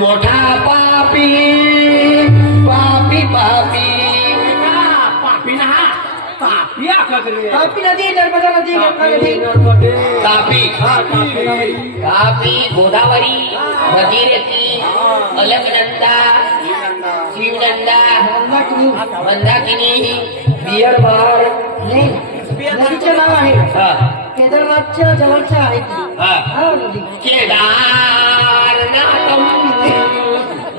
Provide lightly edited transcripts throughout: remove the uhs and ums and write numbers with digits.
मोठा पापी पापी पापी पापी ना पापी आकडे तापी नदी नर्मदा नदी गंगा नदी तापी तापी गोदावरी भगीरथी अलकनंदा शिवनंदा मंदाकिनी बियरबार नदीचे नाव आहे केदारनाथच्या जवळच्या आहे ती. हा नदी केदारनाथम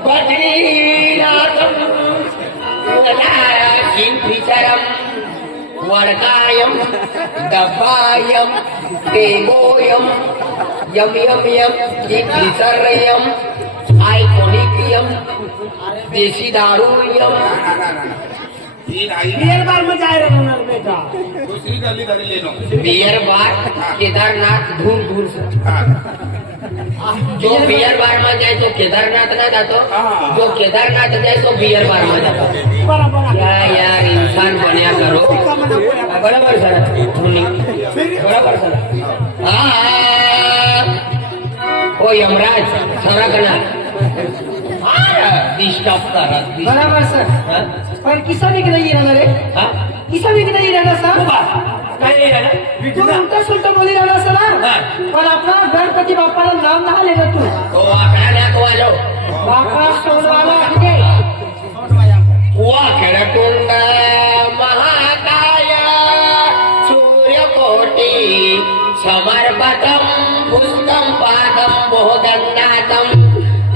बद्रीनाथम किंत्रिचरम वर्गायम दबायम देवोयम यम यम यम किंत्रिचर्यम आयकोनिकियम देशी दारूयम बियर बार में जाए रहना बेटा दूसरी गली धरी ले लो बियर बार केदारनाथ दूर दूर से जो बियर बार में जाए तो केदारनाथ ना जातो जो केदारनाथ जाए तो बियर बार में जातो बराबर क्या यार इंसान बनया करो बराबर सर बराबर सर ओ यमराज सारा करना डिस्टर्ब करा बराबर सर पण किसा भी नहीं रहना रे किसा भी नहीं रहना सर तू उलटा सुलटा बोली रहना सर पण आपला गणपती बाप्पाला नाव नाही लेलं तू तो आकडा ना तो आलो बाप्पा सोनवाला आहे वाकडकुंड महाकाय सूर्यकोटि समर्पतम पुष्कम पादम मोहगंगातम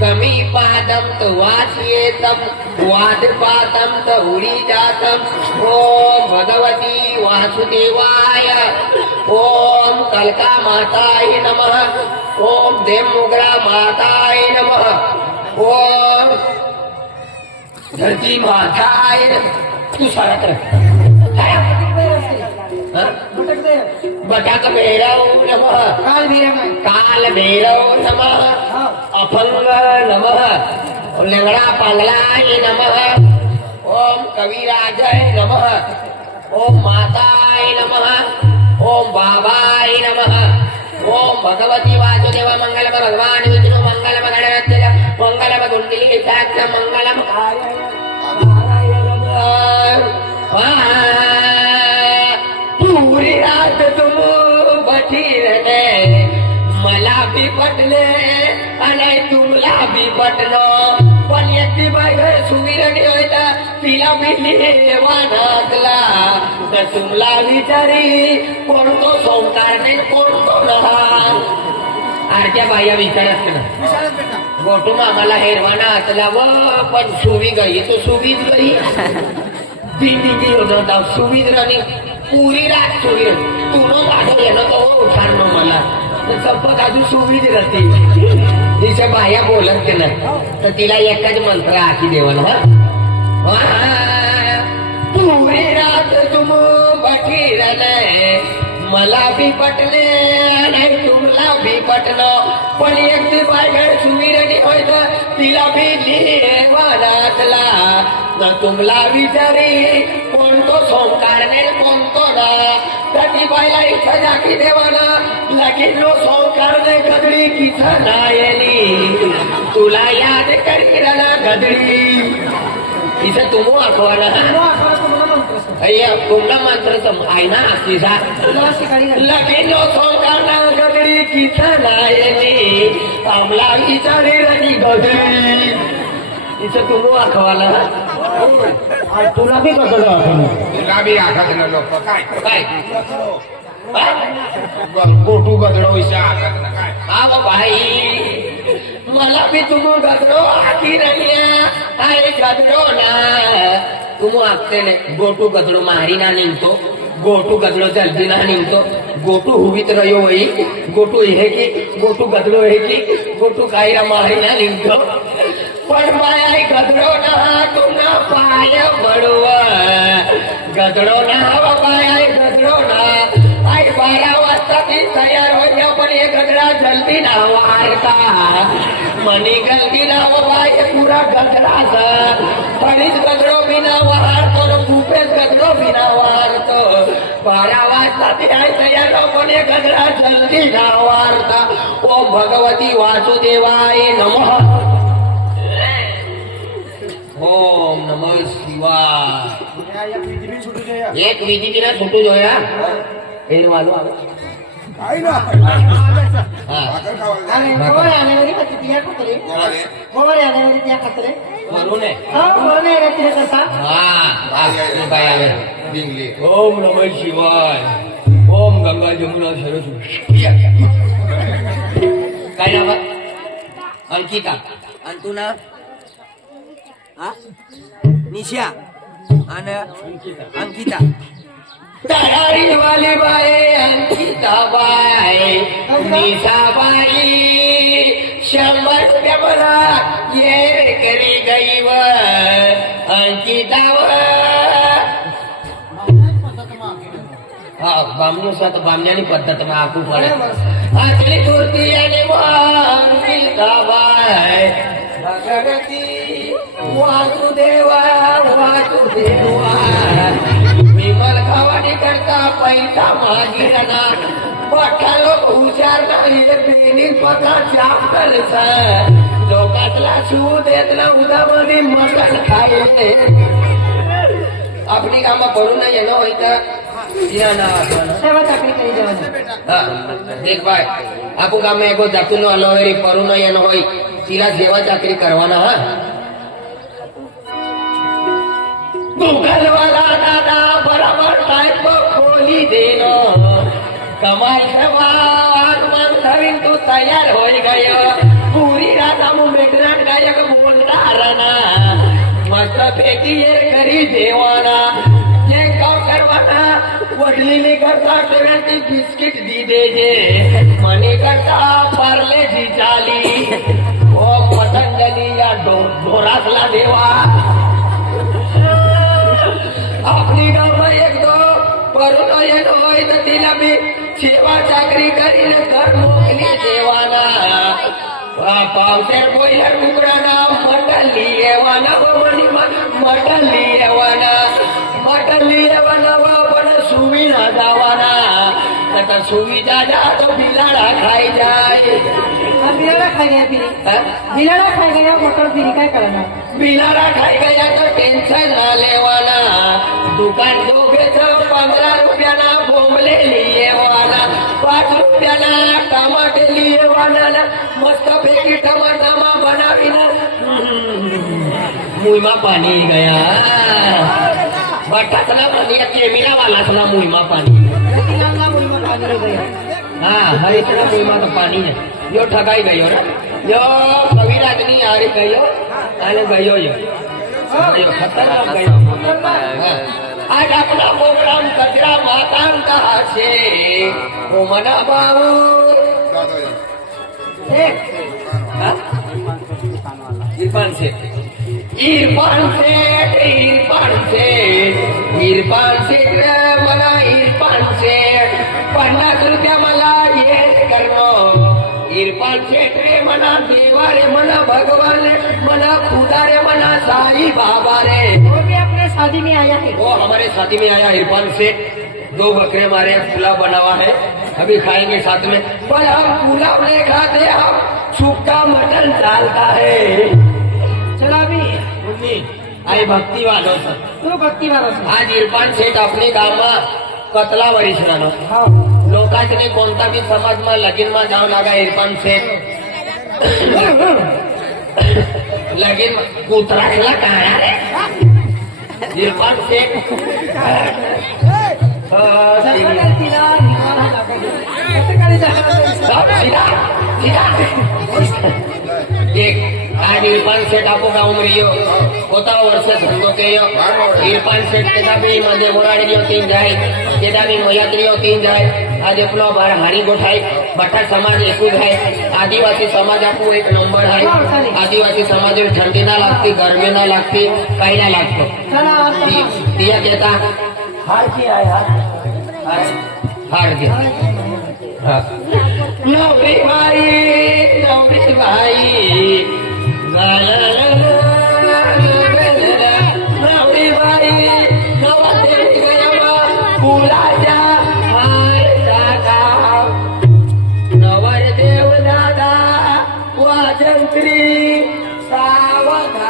कमी पादम तो वाच्येतम वादपादम तो उड़ी जातम ओम भगवती वासुदेवाय ओम कलका माताय नमः ओम देवमुग्रा माताय नमः ओम धरती माताय नमः तू सारा कर बटाक भैरव नमः काल भैरव नमः अफंग नमः लंगड़ा पांगलाय नमः ओम कविराजय नमः ओम माताय नमः ओम बाबाय नमः ओम भगवती वासुदेव मंगलम भगवान विष्णु मंगलम गणनाथ मंगलम कुंडली साक्ष मंगलम पूरी रात तुम बठी रहे मला भी पटले आणि तुमला भी पटलो पण एकटी बाई सुविरणी होता तिला मी वानातला तर तुमला विचारी कोणतो सोमकार नाही कोणतो लहान आरत्या बाया विचारत ना गोटू मामाला हेरवाना असला व पण सुवी गई तो सुवीच गई दिंडी होता सुवीज राणी पुरी रात सुवीर तुनो गाडो येणं तो उठार मला संपत अजून सुवीज राहते तिच्या बाया बोलत ना तर तिला एकच मंत्र आखी देवन पुरी रात तुम बठीर मला बी पटले नाही तुमला बी पटलं पण एकटी बायगड सुविरणी होत तिला बी वादातला न तुमला विचारी कोणतो सोमकार नाही कोणतो ना कधी बायला इथं जागी देवाना लगीन नो सोमकार नाही गदडी किथं नायली तुला याद करीला गदडी इथं तुमू आठवाना अय्या तुमला मंत्र आहे ना तिचा लगीन नो सोमकार ना गदडी किथं नायली आमला विचारी रणी गदडी इथं तुमू आठवाला तुला बी कसं तुला बी आघात ना लोक काय काय गोटू गदडो विषय आघात ना काय हा भाई मला बी तुमू गदडो आखी नाही आहे गदडो ना तुमू आखते ने गोटू गदडो मारी ना निघतो गोटू गदडो जल्दी ना निघतो गोटू हुवीत रयो होई गोटू हे की गोटू गदडो हे की गोटू कायरा मारी ना निघतो पण माया गदडो ना तुमना पाय बडव गदडो ना पाय गदडो ना आई 12 वाजता ती तयार होत्या पण हे गदडा जल्दी ना वारता मनी गलती ना बाय पुरा गदडाचा पणीच गदडो बिना वारतो खूपेच गदडो बिना वारतो 12 वाजता ती आई तयार हो पण हे गदडा जल्दी ना वारता ओम भगवती वासुदेवाय नमः એક વિધિ બિના છૂટું જોયા એનું વાલું આવે काय ना હા भाकर खावायला आणि गोवारे आल्यावरी कधी त्या खातरे कोणाले? गोवारे आल्यावरी त्या खातरे म्हणून आहे हा गोवारे आल्यावरी करता हा बाय आले बिंगली ओम नमः शिवाय ओम गंगा जमुना सरस्वती काय नाव आहे? अंकिता आणि तू ना हा निशा आणि अंकिता तयारी वाली बाई अंकिता बाई निशा बाई 100 रुपया मला ये करी गई व अंकिता हा बामणुसात बामण्यानी पद्धत मग आखू पडे आतली मूर्ती आणि अंकिता बाई भगवती वासुदेवा वासुदेवा विमल खावानी करता पैसा मागिरना मोठा लोक हुशार नाही बेनी पगार जाम करत लोकातला शिव देत ना उदामध्ये मटण खायचे आपली कामं करू नये न होईत सेवा चाकरी करी जेवण देख बाय आपण काम एगो जातून आलो रे करू नये न होई तिला सेवा चाकरी करवाना हा गुगल वाला दादा बराबर टाइप खोली देनो कमाल आगमन धरीन तू तयार हो गयो पूरी रात हम मेघनाथ गायक बोलता रना मस्त पैकी ये करी देवाना ये गाव करवाना वडलीने करता ती बिस्किट दी दे जे मनी करता पार्ले जी चाली ओ पतंजली या ढोरासला देवा आपली गाव एक दो करून येत होय तर तिला मी सेवा चाकरी करीन घर मोकली देवाना पावसेर बोईलर कुकडाना मटली येवाना मटली येवाना पण सुविधा जावाना तर सुविधा जा तो बिलाडा खाई जाय बिलाडा खाई गया फिरी बिलाडा खाई गया मोटर फिरी काय करणार बिलाडा खाई गया तो टेन्शन ना लेवाना दुकान दोघेच 15 रुपयाना बोंबले लियेवाना 5 रुपयाना टमाटे लियेवाना मस्त पैकी टमाटामा बनावीना मुईमा पाणी गया बटासला पाणी केमिला वालासला मुईमा पाणी हा हरेसला मुईमा तो पाणी है यो ठगाई गयो रे यो कविराजनी आरी गयो आणि गयो यो खतरनाक गयो आज आपला प्रोग्राम कचरा मातांचा हासे हो मना भाऊ इरफान शेठ मला इरफान शेठ 50 रुपया मला ये करणं इरफान शेठ रे म्हणा देवा रे म्हणा भगवान रे म्हणा खुदा रे म्हणा साई बाबा रे वो भी अपने शादी में आया है वो हमारे शादी में आया इरफान शेठ 2 बकरे मारे पुलाव बना हुआ है अभी खाएंगे साथ में पर हम पुलाव नहीं खाते हम सूखा मटन डालता है चला अभी आई भक्ती वालो सर तू भक्ती मारो आज इरफान शेठ अपने गामમાં कतला वरीस रानो हाँ लोकांनी कोणता बी समाजમાં लगीનમાં जाऊ लागा इरफान शेठ लगीन कुत्राला काय रे इरफान शेठ एक आज इरफान शेठ आपको गाँव में रहियो कोता वर्ष संगो के इरफान शेठ केदा भी मजे मोराड़ी तीन जाए केदा भी मोयात्री तीन जाए आज अपनो बार हारी गोठाई भट्टा समाज एक है आदिवासी समाज आपको एक नंबर है आदिवासी समाज में ठंडी ना लगती गर्मी ना लगती कहीं ना लगतो दिया कहता हार की आया हार गया नवरी भाई नवरी भाई नवा देवी गया फुलाच्या हारचा नवर देव दादा वाजंत्री सावधान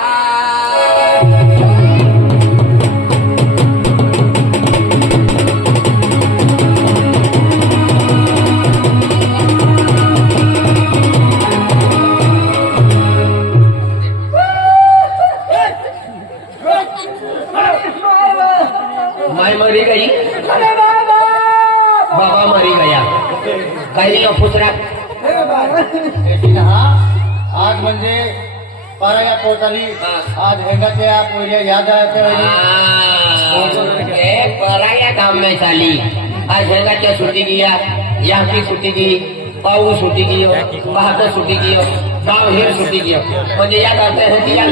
म्हणजे पाराया पोटाली हा. आज हेंगाच्या पोरिया याद पराया काम में चाली आज हेंगाच्या सुट्टी गिया याकी सुट्टी गी पाऊस सुट्टी गियो पहाटे सुट्टी गियो गाव हेर सुट्टी गियो म्हणजे या गावच्या होती या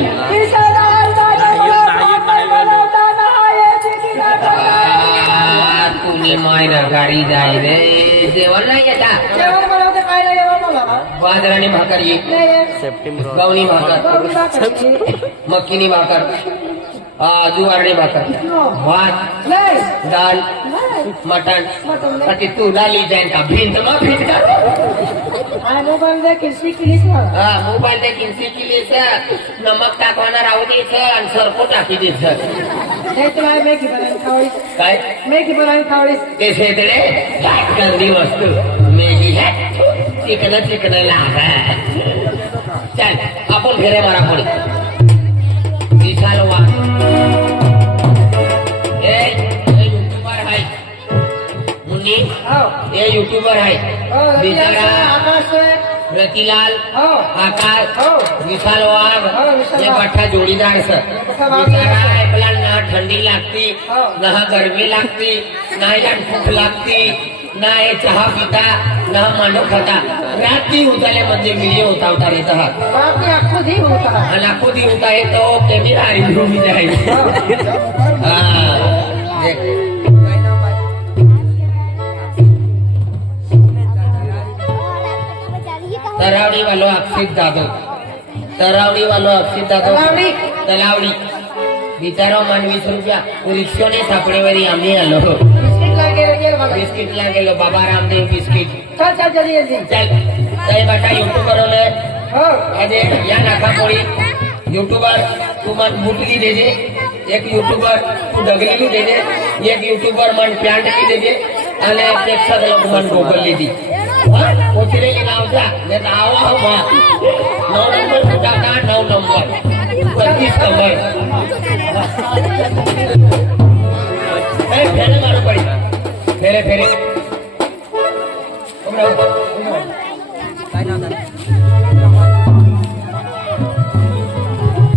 तुने मायना गाडी जाय रे जेवण नाही येता जेवण बनवते काय नाही जेवण मला बाजरानी भाकर ये गवनी भाकर मक्कीनी भाकर जुवारणी भाकर भात नाही दाल मटन अति तू डाली जाए का भिंड में भिंड आणि मोबाईल दे किसी किलीस मला हाँ मोबाईल दे किंसी किली सर नमक टाकवाना राहू दे सर आणि सरको टाकी दे सर नाही तर आहे मेगी बनावी खावडी काय मेगी बनावी खावडी ते शेतडे घाट गंदी वस्तू मेगी है चिकन लागा चल आपण फेरे मारा पडी विशाल वा ए युट्यूबर है मुन्नी हो ये युट्यूबर है बिचारा आकाश रतिलाल हो आकाश हो विशाल वाघ हो, विशाल हे वाघ. बठ्ठा जोडीदार सर कसा वाघ बिचारा आहे? आपला ना थंडी लागती हो. ना गरमी लागती ना यात भूक लागती ना हे चहा पिता ना मांडव खाता रात्री उतारले म्हणजे व्हिडिओ उतारता येत आहात बापरे अख्खो दी होता आणि आखो दी होता है तो कॅमेरा रिव्ह्यू भी जाएगी हाँ देख तरावडी वालो अक्षित जाधव तरावडी वालो अक्षित जाधव तलावडी? तलावडी बिचारो मन 20 रुपया रिक्षोने सापडेवरी आम्ही आलो बिस्किट लागे रे बघा बिस्किटला गेलो बाबा रामदेव बिस्किट चल चल जल्दी जल्दी चल तय बेटा युट्यूबर हो अरे या नाका पोळी युट्यूबर तू मन बुटली दे दे एक युट्यूबर तू डगली दे दे एक युट्यूबर मन पॅन्ट की दे दे आणि प्रेक्षक लोक मन गोगलली दी पोचले की नाव जा ने नाव हवा 9 नंबर फुटाका 9 नंबर 25 नंबर फेरे मारो पड़ी फेरे फेरे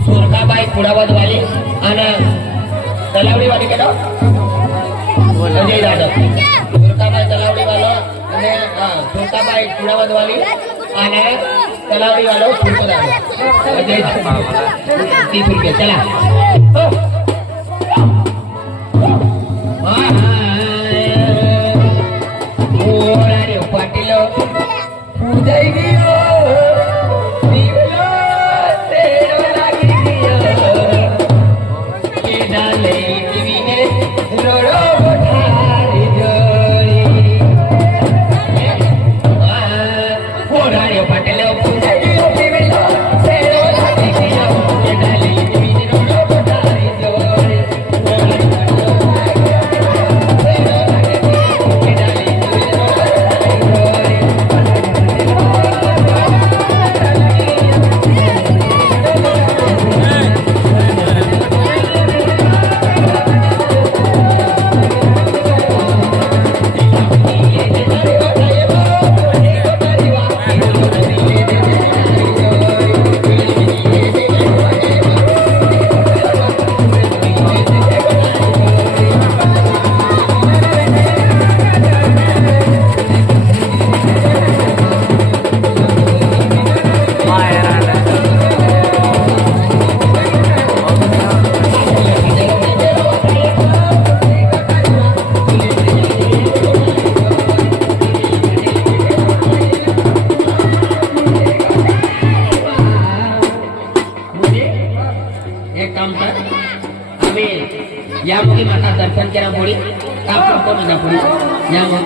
सुरकाबाई कुडावत वाली आणि तलावडी वाली केलो अजय जाधव सुरकाबाई तलावडी वालो आणि सुरकाबाई कुडावत वाली आणि तलावडी वालो सुरको जाधव अजय 30 रुपये चला हो रे पाटील उदय गियो दिवलो तेरो लागी गियो के डाले दिविने रोडो बोठारी जोरी रे पाटील उदय गियो दिवलो तेरो लागी गियो के डाले दिविने रोडो बोठारी जोरी एक काम कर आम्ही या मुली माता दर्शन केला पुढे काम करतो माझ्या पुढे या मग